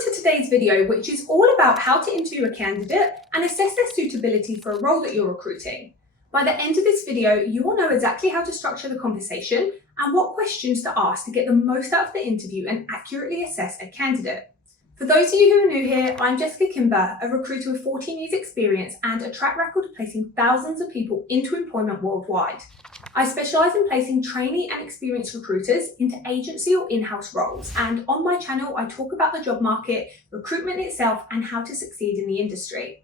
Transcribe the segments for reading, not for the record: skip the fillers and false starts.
to today's video, which is all about how to interview a candidate and assess their suitability for a role that you're recruiting. By the end of this video, you will know exactly how to structure the conversation and what questions to ask to get the most out of the interview and accurately assess a candidate. For those of you who are new here, I'm Jessica Kimber, a recruiter with 14 years experience and a track record of placing thousands of people into employment worldwide. I specialise in placing trainee and experienced recruiters into agency or in-house roles, and on my channel I talk about the job market, recruitment itself and how to succeed in the industry.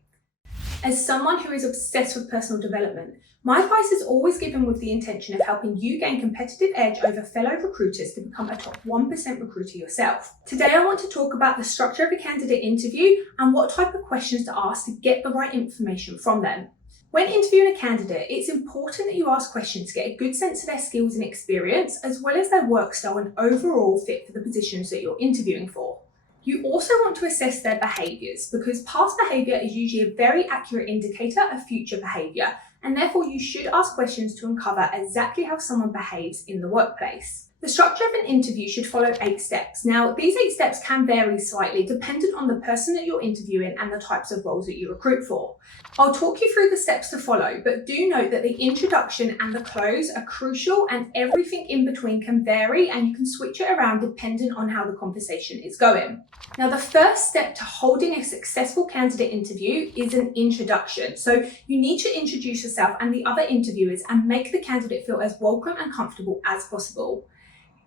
As someone who is obsessed with personal development, my advice is always given with the intention of helping you gain competitive edge over fellow recruiters to become a top 1% recruiter yourself. Today I want to talk about the structure of a candidate interview and what type of questions to ask to get the right information from them. When interviewing a candidate, it's important that you ask questions to get a good sense of their skills and experience, as well as their work style and overall fit for the positions that you're interviewing for. You also want to assess their behaviours, because past behaviour is usually a very accurate indicator of future behaviour, and therefore you should ask questions to uncover exactly how someone behaves in the workplace. The structure of an interview should follow 8 steps. Now, these 8 steps can vary slightly dependent on the person that you're interviewing and the types of roles that you recruit for. I'll talk you through the steps to follow, but do note that the introduction and the close are crucial and everything in between can vary and you can switch it around depending on how the conversation is going. Now, the first step to holding a successful candidate interview is an introduction. So you need to introduce yourself and the other interviewers and make the candidate feel as welcome and comfortable as possible.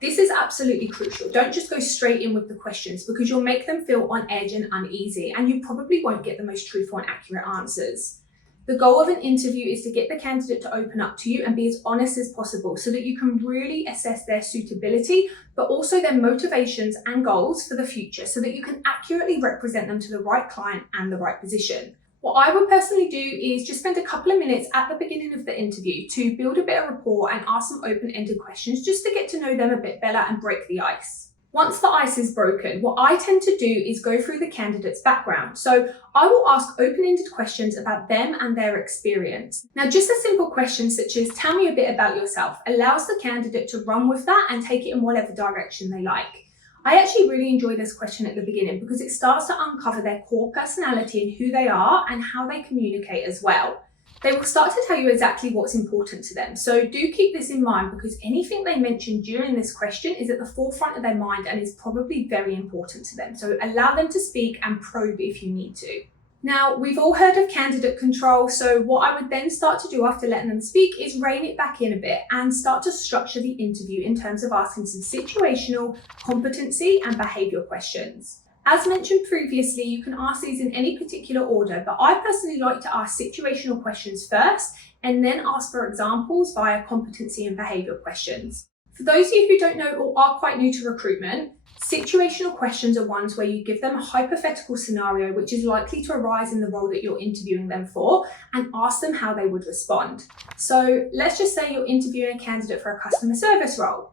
This is absolutely crucial. Don't just go straight in with the questions because you'll make them feel on edge and uneasy, and you probably won't get the most truthful and accurate answers. The goal of an interview is to get the candidate to open up to you and be as honest as possible so that you can really assess their suitability, but also their motivations and goals for the future so that you can accurately represent them to the right client and the right position. What I would personally do is just spend a couple of minutes at the beginning of the interview to build a bit of rapport and ask some open-ended questions just to get to know them a bit better and break the ice. Once the ice is broken, what I tend to do is go through the candidate's background. So I will ask open-ended questions about them and their experience. Now, just a simple question such as, tell me a bit about yourself, allows the candidate to run with that and take it in whatever direction they like. I actually really enjoy this question at the beginning because it starts to uncover their core personality and who they are and how they communicate as well. They will start to tell you exactly what's important to them. So do keep this in mind because anything they mention during this question is at the forefront of their mind and is probably very important to them. So allow them to speak and probe if you need to. Now, we've all heard of candidate control, so what I would then start to do after letting them speak is rein it back in a bit and start to structure the interview in terms of asking some situational, competency and behaviour questions. As mentioned previously, you can ask these in any particular order, but I personally like to ask situational questions first and then ask for examples via competency and behaviour questions. For those of you who don't know or are quite new to recruitment, situational questions are ones where you give them a hypothetical scenario which is likely to arise in the role that you're interviewing them for and ask them how they would respond. So let's just say you're interviewing a candidate for a customer service role.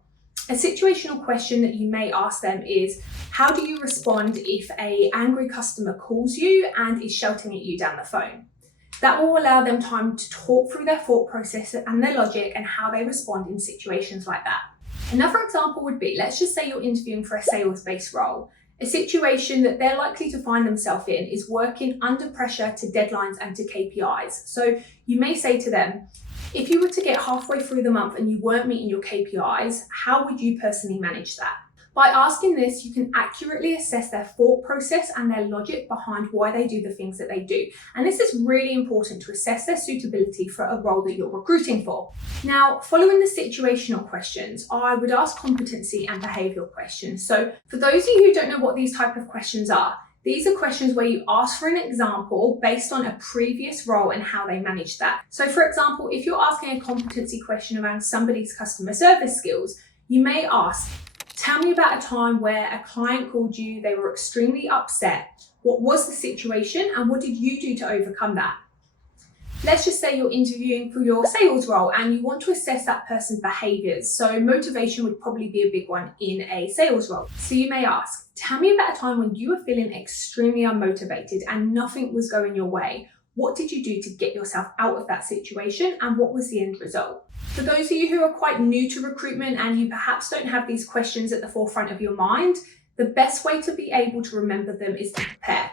A situational question that you may ask them is, how do you respond if an angry customer calls you and is shouting at you down the phone? That will allow them time to talk through their thought process and their logic and how they respond in situations like that. Another example would be, let's just say you're interviewing for a sales-based role. A situation that they're likely to find themselves in is working under pressure to deadlines and to KPIs. So you may say to them, if you were to get halfway through the month and you weren't meeting your KPIs, how would you personally manage that? By asking this, you can accurately assess their thought process and their logic behind why they do the things that they do. And this is really important to assess their suitability for a role that you're recruiting for. Now, following the situational questions, I would ask competency and behavioural questions. So for those of you who don't know what these type of questions are, these are questions where you ask for an example based on a previous role and how they managed that. So for example, if you're asking a competency question around somebody's customer service skills, you may ask, tell me about a time where a client called you, they were extremely upset. What was the situation and what did you do to overcome that? Let's just say you're interviewing for your sales role and you want to assess that person's behaviours. So motivation would probably be a big one in a sales role. So you may ask, tell me about a time when you were feeling extremely unmotivated and nothing was going your way. What did you do to get yourself out of that situation and what was the end result? For those of you who are quite new to recruitment and you perhaps don't have these questions at the forefront of your mind, The best way to be able to remember them is to prepare.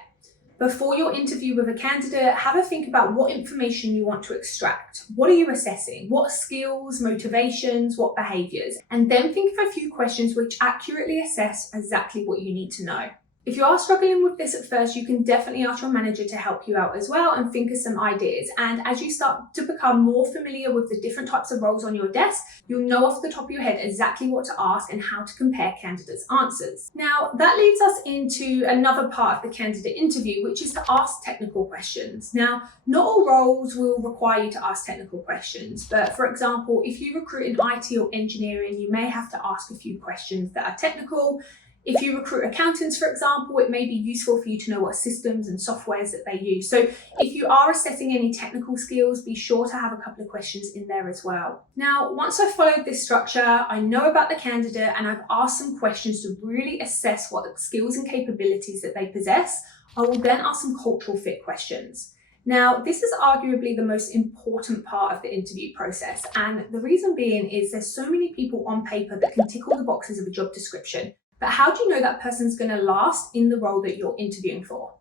Before your interview with a candidate, have a think about what information you want to extract. What are you assessing? What skills, motivations, what behaviours? And then think of a few questions which accurately assess exactly what you need to know. If you are struggling with this at first, you can definitely ask your manager to help you out as well and think of some ideas. And as you start to become more familiar with the different types of roles on your desk, you'll know off the top of your head exactly what to ask and how to compare candidates' answers. Now, that leads us into another part of the candidate interview, which is to ask technical questions. Now, not all roles will require you to ask technical questions, but for example, if you recruit in IT or engineering, you may have to ask a few questions that are technical. If you recruit accountants, for example, it may be useful for you to know what systems and softwares that they use. So if you are assessing any technical skills, be sure to have a couple of questions in there as well. Now, once I've followed this structure, I know about the candidate and I've asked some questions to really assess what the skills and capabilities that they possess. I will then ask some cultural fit questions. Now, this is arguably the most important part of the interview process. And the reason being is there's so many people on paper that can tick all the boxes of a job description. But how do you know that person's going to last in the role that you're interviewing for?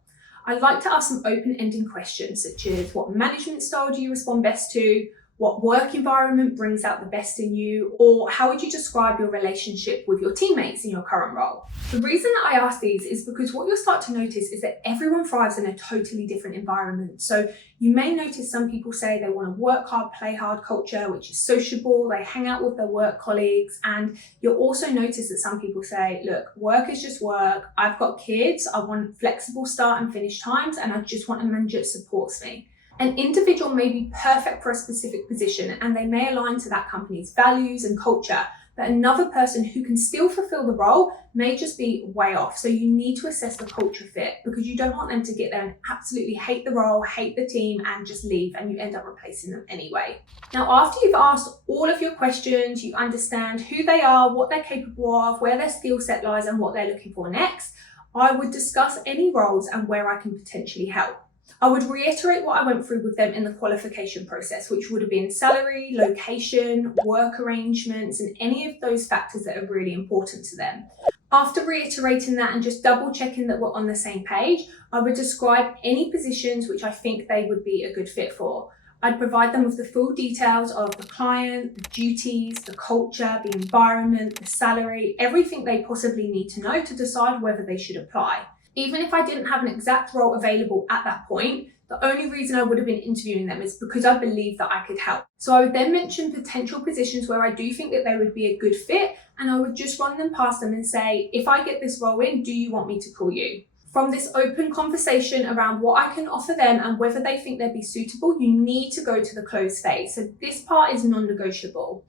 I'd like to ask some open-ended questions such as what management style do you respond best to? What work environment brings out the best in you? Or how would you describe your relationship with your teammates in your current role? The reason that I ask these is because what you'll start to notice is that everyone thrives in a totally different environment. So you may notice some people say they want a work hard, play hard culture, which is sociable, they hang out with their work colleagues. And you'll also notice that some people say, look, work is just work. I've got kids, I want flexible start and finish times, and I just want a manager that supports me. An individual may be perfect for a specific position and they may align to that company's values and culture, but another person who can still fulfill the role may just be way off. So you need to assess the culture fit because you don't want them to get there and absolutely hate the role, hate the team and just leave and you end up replacing them anyway. Now, after you've asked all of your questions, you understand who they are, what they're capable of, where their skill set lies and what they're looking for next, I would discuss any roles and where I can potentially help. I would reiterate what I went through with them in the qualification process, which would have been salary, location, work arrangements, and any of those factors that are really important to them. After reiterating that and just double checking that we're on the same page, I would describe any positions which I think they would be a good fit for. I'd provide them with the full details of the client, the duties, the culture, the environment, the salary, everything they possibly need to know to decide whether they should apply. Even if I didn't have an exact role available at that point, the only reason I would have been interviewing them is because I believed that I could help. So I would then mention potential positions where I do think that they would be a good fit, and I would just run them past them and say, if I get this role in, do you want me to call you? From this open conversation around what I can offer them and whether they think they'd be suitable, you need to go to the close phase. So this part is non-negotiable.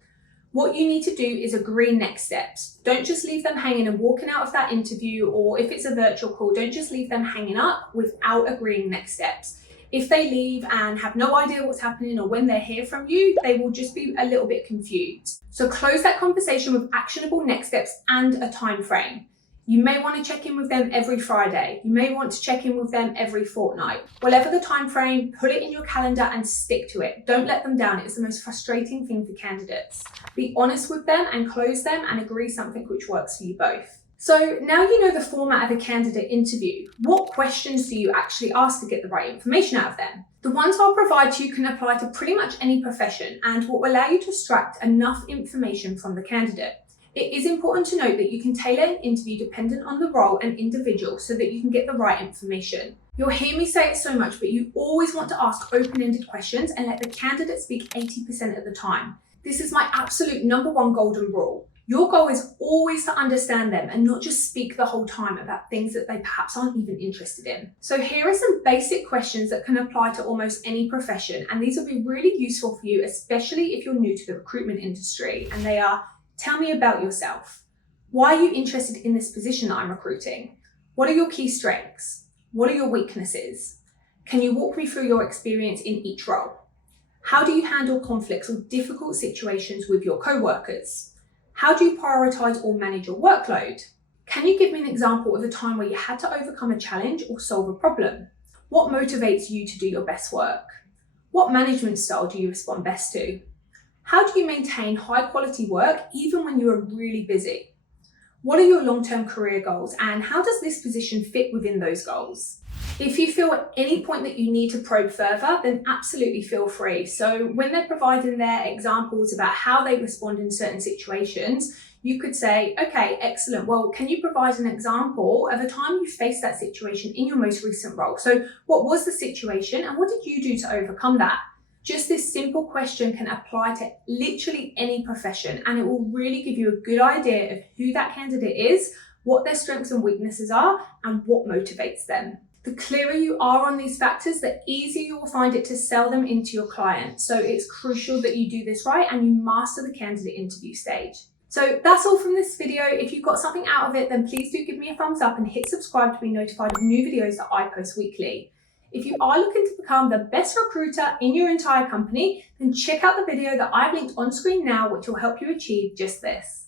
What you need to do is agree next steps. Don't just leave them hanging and walking out of that interview, or if it's a virtual call, don't just leave them hanging up without agreeing next steps. If they leave and have no idea what's happening or when they hear from you, they will just be a little bit confused. So close that conversation with actionable next steps and a time frame. You may want to check in with them every Friday. You may want to check in with them every fortnight. Whatever the time frame, put it in your calendar and stick to it. Don't let them down. It's the most frustrating thing for candidates. Be honest with them and close them and agree something which works for you both. So now you know the format of a candidate interview. What questions do you actually ask to get the right information out of them? The ones I'll provide to you can apply to pretty much any profession and will allow you to extract enough information from the candidate. It is important to note that you can tailor an interview dependent on the role and individual so that you can get the right information. You'll hear me say it so much, but you always want to ask open-ended questions and let the candidate speak 80% of the time. This is my absolute #1 golden rule. Your goal is always to understand them and not just speak the whole time about things that they perhaps aren't even interested in. So here are some basic questions that can apply to almost any profession, and these will be really useful for you, especially if you're new to the recruitment industry. And they are: tell me about yourself. Why are you interested in this position that I'm recruiting? What are your key strengths? What are your weaknesses? Can you walk me through your experience in each role? How do you handle conflicts or difficult situations with your co-workers? How do you prioritize or manage your workload? Can you give me an example of a time where you had to overcome a challenge or solve a problem? What motivates you to do your best work? What management style do you respond best to? How do you maintain high quality work even when you are really busy? What are your long-term career goals and how does this position fit within those goals? If you feel at any point that you need to probe further, then absolutely feel free. So when they're providing their examples about how they respond in certain situations, you could say, okay, excellent. Well, can you provide an example of a time you faced that situation in your most recent role? So what was the situation and what did you do to overcome that? Just this simple question can apply to literally any profession, and it will really give you a good idea of who that candidate is, what their strengths and weaknesses are, and what motivates them. The clearer you are on these factors, the easier you will find it to sell them into your client. So it's crucial that you do this right and you master the candidate interview stage. So that's all from this video. If you got something out of it, then please do give me a thumbs up and hit subscribe to be notified of new videos that I post weekly. If you are looking to become the best recruiter in your entire company, then check out the video that I've linked on screen now, which will help you achieve just this.